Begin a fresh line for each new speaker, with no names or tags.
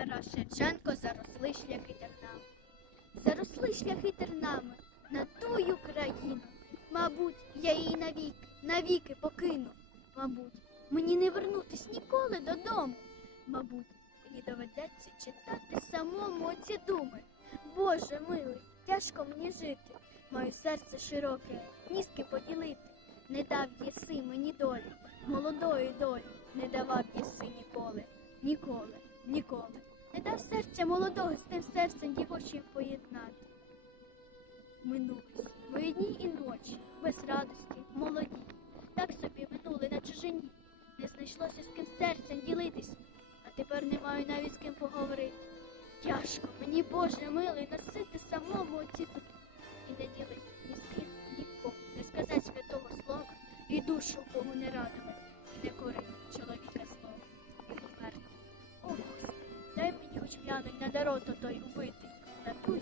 Тарас Шевченко заросли шляхи тернами. Заросли шляхи тернами на тую країну. Мабуть, я її навік, навіки покину. Мабуть, мені не вернутись ніколи додому. Мабуть, мені доведеться читати самому оці думи. Боже милий, тяжко мені жити, моє серце широке, ніски поділити. Не дав єси мені долі, молодої долі, не давав єси ніколи, ніколи, ніколи. Не дав серця молодого з тим серцем дівочим поєднати. Минулись мої дні і ночі, без радості, молоді, так собі минули на чужині. Не знайшлося з ким серцем ділитись, а тепер не маю навіть з ким поговорити. Тяжко мені, Боже милий, носити самому оці і не ділити ні з ким, ні нікому, не сказати святого слова і душу Богу не радувати, глянуть на дарото той убитий, на тую